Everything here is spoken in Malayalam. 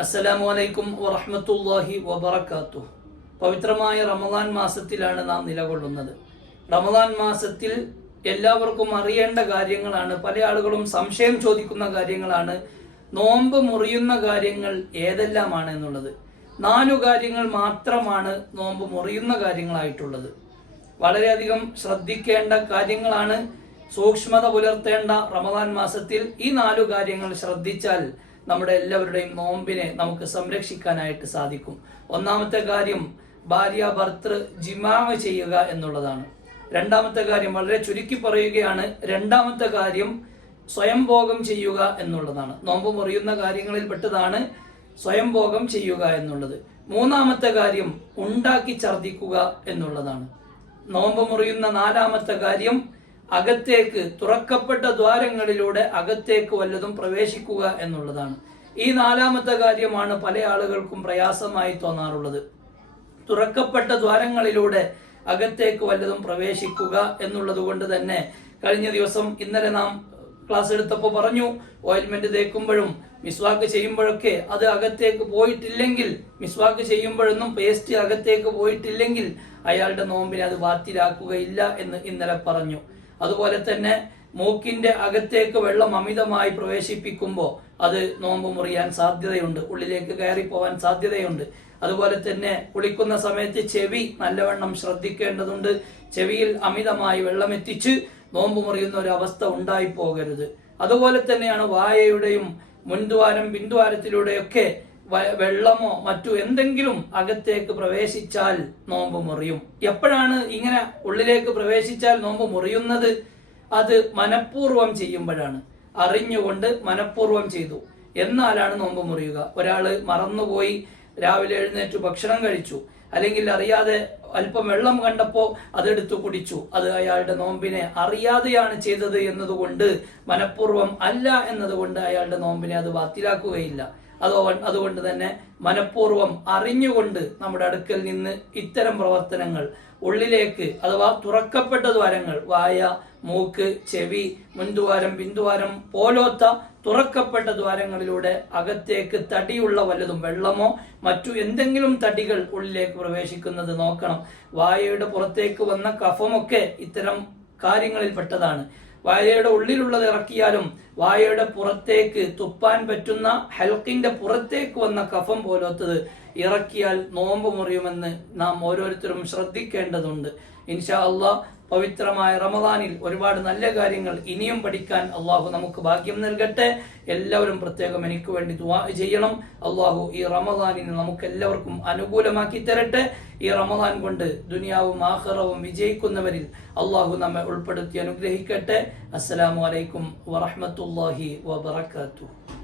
അസ്സലാമു അലൈക്കും വറഹമത്തല്ലാഹി വബർക്കാത്തു പവിത്രമായ റമദാൻ മാസത്തിലാണ് നാം നിലകൊള്ളുന്നത്. റമദാൻ മാസത്തിൽ എല്ലാവർക്കും അറിയേണ്ട കാര്യങ്ങളാണ് പല ആളുകളും സംശയം ചോദിക്കുന്ന കാര്യങ്ങളാണ് നോമ്പ് മുറിയുന്ന കാര്യങ്ങൾ ഏതെല്ലാമാണ് എന്നുള്ളത്. നാലു കാര്യങ്ങൾ മാത്രമാണ് നോമ്പ് മുറിയുന്ന കാര്യങ്ങളായിട്ടുള്ളത്. വളരെയധികം ശ്രദ്ധിക്കേണ്ട കാര്യങ്ങളാണ് സൂക്ഷ്മത പുലർത്തേണ്ട റമദാൻ മാസത്തിൽ ഈ നാലു കാര്യങ്ങൾ ശ്രദ്ധിച്ചാൽ നമ്മുടെ എല്ലാവരുടെയും നോമ്പിനെ നമുക്ക് സംരക്ഷിക്കാനായിട്ട് സാധിക്കും. ഒന്നാമത്തെ കാര്യം ഭാര്യ ഭർത്തൃ ജിമാവ് ചെയ്യുക എന്നുള്ളതാണ്. രണ്ടാമത്തെ കാര്യം വളരെ ചുരുക്കി പറയുകയാണ് രണ്ടാമത്തെ കാര്യം സ്വയം ഭോഗം ചെയ്യുക എന്നുള്ളതാണ്. നോമ്പ് മുറിയുന്ന കാര്യങ്ങളിൽ പെട്ടതാണ് സ്വയം ഭോഗം ചെയ്യുക എന്നുള്ളത്. മൂന്നാമത്തെ കാര്യം ഉണ്ടാക്കി ഛർദിക്കുക എന്നുള്ളതാണ്. നോമ്പ് മുറിയുന്ന നാലാമത്തെ കാര്യം അകത്തേക്ക് തുറക്കപ്പെട്ട ദ്വാരങ്ങളിലൂടെ അകത്തേക്ക് വല്ലതും പ്രവേശിക്കുക എന്നുള്ളതാണ്. ഈ നാലാമത്തെ കാര്യമാണ് പല ആളുകൾക്കും പ്രയാസമായി തോന്നാറുള്ളത്. തുറക്കപ്പെട്ട ദ്വാരങ്ങളിലൂടെ അകത്തേക്ക് വല്ലതും പ്രവേശിക്കുക എന്നുള്ളത് കൊണ്ട് തന്നെ കഴിഞ്ഞ ദിവസം ഇന്നലെ നാം ക്ലാസ് എടുത്തപ്പോൾ പറഞ്ഞു ഓയിൽമെന്റ് തേക്കുമ്പോഴും മിസ്വാക്ക് ചെയ്യുമ്പോഴൊക്കെ അത് അകത്തേക്ക് പോയിട്ടില്ലെങ്കിൽ മിസ്വാക്ക് ചെയ്യുമ്പോഴൊന്നും പേസ്റ്റ് അകത്തേക്ക് പോയിട്ടില്ലെങ്കിൽ അയാളുടെ നോമ്പിനെ അത് ബാത്തിലാക്കുകയില്ല എന്ന് ഇന്നലെ പറഞ്ഞു. അതുപോലെ തന്നെ മൂക്കിന്റെ അകത്തേക്ക് വെള്ളം അമിതമായി പ്രവേശിപ്പിക്കുമ്പോൾ അത് നോമ്പ് മുറിയാൻ സാധ്യതയുണ്ട്. ഉള്ളിലേക്ക് കയറി പോവാൻ സാധ്യതയുണ്ട്. അതുപോലെ തന്നെ കുളിക്കുന്ന സമയത്ത് ചെവി നല്ലവണ്ണം ശ്രദ്ധിക്കേണ്ടതുണ്ട്. ചെവിയിൽ അമിതമായി വെള്ളമെത്തിച്ച് നോമ്പ് മുറിയുന്ന ഒരു അവസ്ഥ ഉണ്ടായി പോകരുത് അതുപോലെ തന്നെയാണ് വായയുടെയും മുൻദ്വാരം ബിന്ദുവാരത്തിലൂടെയൊക്കെ വെള്ളമോ മറ്റു എന്തെങ്കിലും അകത്തേക്ക് പ്രവേശിച്ചാൽ നോമ്പ് മുറിയും. എപ്പോഴാണ് ഇങ്ങനെ ഉള്ളിലേക്ക് പ്രവേശിച്ചാൽ നോമ്പ് മുറിയുന്നത്? അത് മനഃപൂർവം ചെയ്യുമ്പോഴാണ്. അറിഞ്ഞുകൊണ്ട് മനഃപൂർവം ചെയ്തു. എന്നാലാണ് നോമ്പ് മുറിയുക. ഒരാൾ മറന്നുപോയി രാവിലെ എഴുന്നേറ്റ് ഭക്ഷണം കഴിച്ചു. അല്ലെങ്കിൽ അറിയാതെ അല്പം വെള്ളം കണ്ടപ്പോൾ അതെടുത്തു കുടിച്ചു. അത് അയാളുടെ നോമ്പിനെ അറിയാതെയാണ് ചെയ്തത് എന്നതുകൊണ്ട് മനഃപൂർവം അല്ല എന്നതുകൊണ്ട് അയാളുടെ നോമ്പിനെ അത് ബാത്തിലാക്കുകയില്ല. അതോ അതുകൊണ്ട് തന്നെ മനഃപൂർവം അറിഞ്ഞുകൊണ്ട് നമ്മുടെ അടുക്കൽ നിന്ന് ഇത്തരം പ്രവർത്തനങ്ങൾ ഉള്ളിലേക്ക് അഥവാ തുറക്കപ്പെട്ട ദ്വാരങ്ങൾ വായ മൂക്ക് ചെവി മുൻദ്വാരം പിന്തുവാരം പോലോത്ത തുറക്കപ്പെട്ട ദ്വാരങ്ങളിലൂടെ അകത്തേക്ക് തടിയുള്ള വല്ലതും വെള്ളമോ മറ്റു എന്തെങ്കിലും തടികൾ ഉള്ളിലേക്ക് പ്രവേശിക്കുന്നത് നോക്കണം. വായയുടെ പുറത്തേക്ക് വന്ന കഫമൊക്കെ ഇത്തരം കാര്യങ്ങളിൽ പെട്ടതാണ്. വായയുടെ ഉള്ളിലുള്ളത് ഇറക്കിയാലും വായയുടെ പുറത്തേക്ക് തുപ്പാൻ പറ്റുന്ന ഹെൽക്കിന്റെ പുറത്തേക്ക് വന്ന കഫം പോലത്തത് ഇറക്കിയാൽ നോമ്പ് മുറിയുമെന്ന് നാം ഓരോരുത്തരും ശ്രദ്ധിക്കേണ്ടതുണ്ട്. ഇൻഷാ അള്ളാഹ് പവിത്രമായ റമദാനിൽ ഒരുപാട് നല്ല കാര്യങ്ങൾ ഇനിയും പഠിക്കാൻ അള്ളാഹു നമുക്ക് ഭാഗ്യം നൽകട്ടെ. എല്ലാവരും പ്രത്യേകം എനിക്ക് വേണ്ടി ചെയ്യണം. അള്ളാഹു ഈ റമദാനിന് നമുക്ക് എല്ലാവർക്കും അനുകൂലമാക്കി തരട്ടെ. ഈ റമദാൻ കൊണ്ട് ദുനിയാവും ആഹ്റവും വിജയിക്കുന്നവരിൽ അള്ളാഹു നമ്മെ ഉൾപ്പെടുത്തി അനുഗ്രഹിക്കട്ടെ. അസ്സലാമു അലൈക്കും വറഹ്മത്തുള്ളാഹി വബറകാതുഹു.